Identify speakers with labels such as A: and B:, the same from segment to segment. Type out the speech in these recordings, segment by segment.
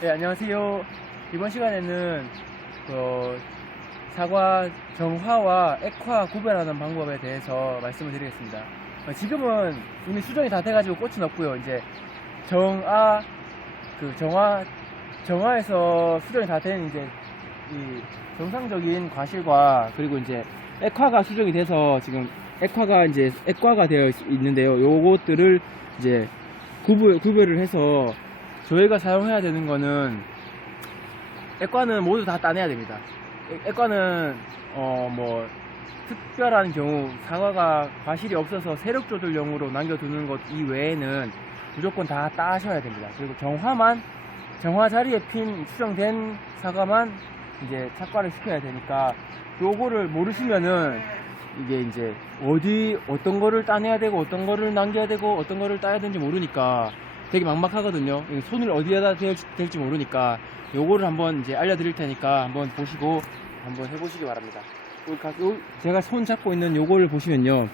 A: 네, 안녕하세요. 이번 시간에는 그 사과 정화와 액화 구별하는 방법에 대해서 말씀을 드리겠습니다. 어, 지금은 이미 수정이 다 돼가지고 꽃은 없고요. 이제 정화, 그 정화, 정화에서 수정이 다 된 이제 이 정상적인 과실과 그리고 이제 액화가 수정이 돼서 지금 액화가 이제 액화가 되어 있는데요. 요것들을 이제 구별, 구별을 해서 저희가 사용해야 되는 거는 액과는 모두 다 따내야 됩니다. 액- 액과는 어 뭐 특별한 경우 사과가 과실이 없어서 세력 조절용으로 남겨두는 것 이외에는 무조건 다 따셔야 됩니다. 그리고 정화만 정화 자리에 핀 수정된 사과만 이제 착과를 시켜야 되니까 요거를 모르시면은 이게 이제 어디 어떤 거를 따내야 되고 어떤 거를 남겨야 되고 어떤 거를 따야 되는지 모르니까 되게 막막하거든요. 손을 어디에다 대야 될지 모르니까 요거를 한번 이제 알려드릴 테니까 한번 보시고 한번 해보시기 바랍니다. 제가 손 잡고 있는 요거를 보시면요.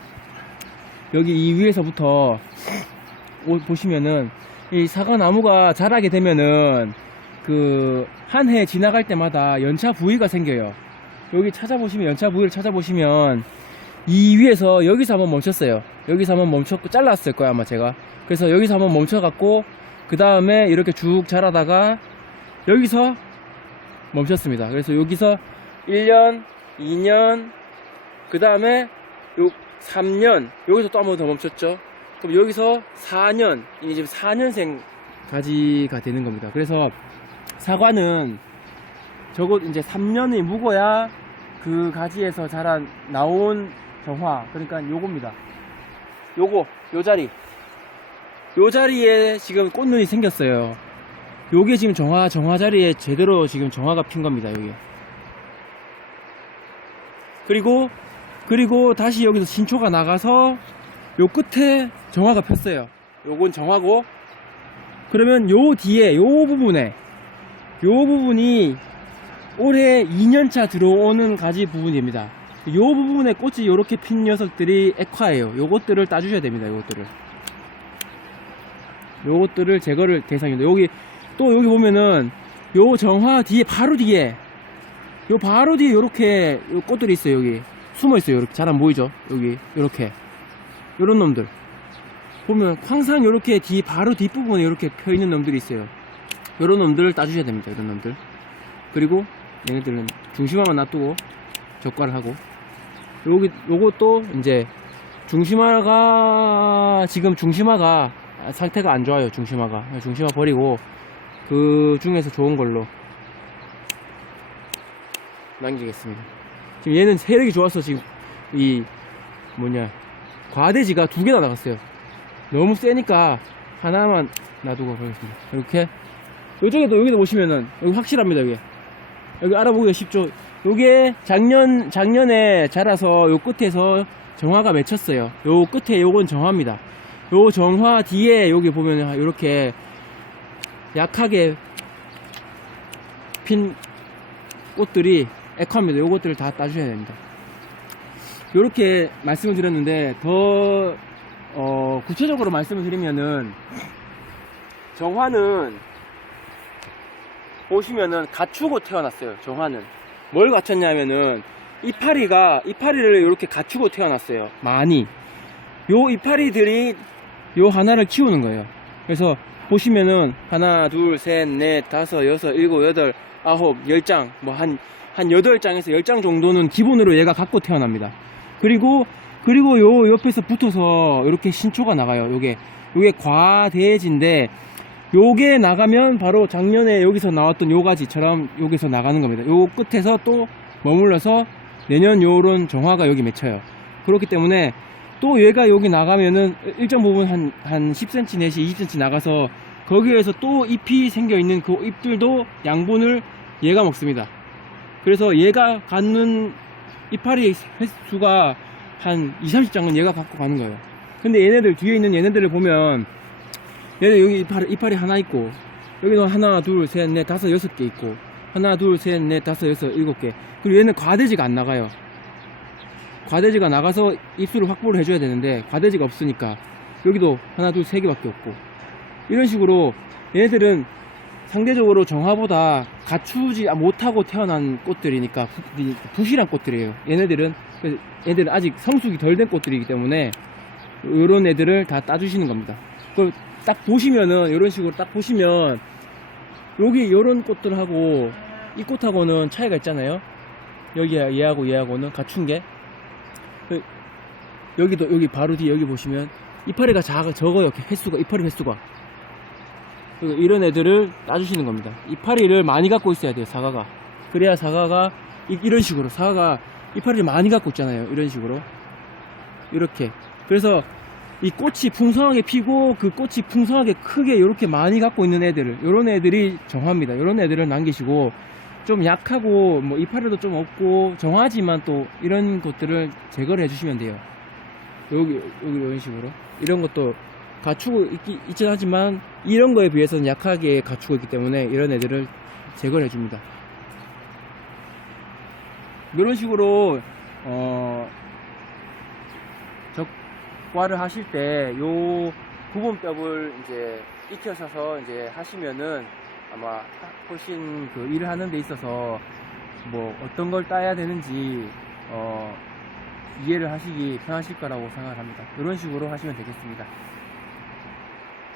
A: 여기 이 위에서부터 오- 보시면은 이 사과 나무가 자라게 되면은 그 한 해 지나갈 때마다 연차 부위가 생겨요. 여기 찾아보시면 연차 부위를 찾아보시면 이 위에서 여기서 한번 멈췄어요. 여기서 한번 멈췄고 잘랐을 거야 아마 제가. 그래서 여기서 한번 멈춰갖고 그 다음에 이렇게 쭉 자라다가 여기서 멈췄습니다. 그래서 여기서 1년, 2년, 그 다음에 요 3년 여기서 또 한 번 더 멈췄죠. 그럼 여기서 4년 이게 지금 4년생 가지가 되는 겁니다. 그래서 사과는 적어도 이제 3년이 묵어야 그 가지에서 자란 나온 정화 그러니까 요겁니다. 요거 요 자리 요 자리에 지금 꽃눈이 생겼어요. 요게 지금 정화 정화 자리에 제대로 지금 정화가 핀 겁니다. 여기. 그리고 그리고 다시 여기서 신초가 나가서 요 끝에 정화가 폈어요. 요건 정화고 그러면 요 뒤에 요 부분에 요 부분이 올해 2년차 들어오는 가지 부분입니다. 요 부분에 꽃이 요렇게 핀 녀석들이 액화예요. 요것들을 따주셔야 됩니다. 요것들을. 요것들을 제거를 대상입니다. 여기 또 여기 보면은 요 정화 뒤에 바로 뒤에 요 바로 뒤에 요렇게 요 꽃들이 있어요. 여기 숨어 있어요. 요렇게 잘 안 보이죠? 여기 요렇게 요런 놈들 보면 항상 요렇게 뒤 바로 뒷부분에 요렇게 펴 있는 놈들이 있어요. 요런 놈들을 따주셔야 됩니다. 이런 놈들. 그리고 얘네들은 중심화만 놔두고 적과를 하고 여기 요것도 이제 중심화가 지금 중심화가 상태가 안 좋아요 중심화가. 중심화 버리고 그 중에서 좋은 걸로 남기겠습니다. 지금 얘는 세력이 좋아서 지금 이 뭐냐 과대지가 두 개나 나갔어요. 너무 세니까 하나만 놔두고 가겠습니다. 이렇게. 요쪽에도 여기도 보시면은 여기 확실합니다 여기 여기 알아보기가 쉽죠 요게 작년 작년에 자라서 요 끝에서 정화가 맺혔어요. 요 끝에 요건 정화입니다. 요 정화 뒤에 여기 보면 이렇게 약하게 핀 꽃들이 액화입니다. 요것들을 다 따주셔야 됩니다. 요렇게 말씀을 드렸는데 더 어, 구체적으로 말씀을 드리면은 정화는 보시면은 갖추고 태어났어요. 정화는 뭘 갖췄냐면은 이파리가 이파리를 이렇게 갖추고 태어났어요. 많이 요 이파리들이 요 하나를 키우는 거예요. 그래서 보시면은 하나, 둘, 셋, 넷, 다섯, 여섯, 일곱, 여덟, 아홉, 열 장, 뭐 한 한 여덟 장에서 열 장 정도는 기본으로 얘가 갖고 태어납니다. 그리고 그리고 요 옆에서 붙어서 이렇게 신초가 나가요. 요게 요게 과대지인데 요게 나가면 바로 작년에 여기서 나왔던 요 가지처럼 여기서 나가는 겁니다. 요 끝에서 또 머물러서 내년 요런 정화가 여기 맺혀요. 그렇기 때문에 또 얘가 여기 나가면은 일정 부분 한, 한 10cm 내지 20cm 나가서 거기에서 또 잎이 생겨 있는 그 잎들도 양분을 얘가 먹습니다. 그래서 얘가 갖는 이파리 횟수가 한 2, 30장은 얘가 갖고 가는 거예요. 근데 얘네들 뒤에 있는 얘네들을 보면 얘네 여기 이파리, 이파리 하나 있고 여기도 하나 둘셋넷 다섯 여섯 개 있고 하나 둘셋넷 다섯 여섯 일곱 개 그리고 얘는 과대지가 안 나가요 과대지가 나가서 입술을 확보를 해줘야 되는데 과대지가 없으니까 여기도 하나 둘 세 개밖에 없고 이런 식으로 얘네들은 상대적으로 정화보다 갖추지 못하고 태어난 꽃들이니까 부실한 꽃들이에요. 얘네들은 얘들은 아직 성숙이 덜 된 꽃들이기 때문에 이런 애들을 다 따주시는 겁니다. 그 딱 보시면은 이런 식으로 딱 보시면 여기 이런 꽃들하고 이 꽃하고는 차이가 있잖아요. 여기 얘하고 얘하고는 갖춘 게 그, 여기도 여기 바로 뒤 여기 보시면 이파리가 작아 적어요. 횟수가 이파리 횟수가 이런 애들을 따주시는 겁니다. 이파리를 많이 갖고 있어야 돼요, 사과가. 그래야 사과가 이, 런 식으로 사과가 이파리를 많이 갖고 있잖아요. 이런 식으로. 이렇게. 그래서 이 꽃이 풍성하게 피고 그 꽃이 풍성하게 크게 이렇게 많이 갖고 있는 애들을 이런 애들이 정화입니다. 이런 애들을 남기시고 좀 약하고 뭐 이파리도 좀 없고 정화지만 또 이런 것들을 제거를 해주시면 돼요. 여기 여기 이런 식으로 이런 것도 갖추고 있기, 있긴 하지만 이런 거에 비해서는 약하게 갖추고 있기 때문에 이런 애들을 제거를 해줍니다. 이런 식으로 어, 적과를 하실 때 요 구분법을 이제 익혀셔서 이제 하시면은 아마 훨씬 그 일을 하는 데 있어서 뭐 어떤 걸 따야 되는지 어, 이해를 하시기 편하실 거라고 생각합니다. 이런 식으로 하시면 되겠습니다.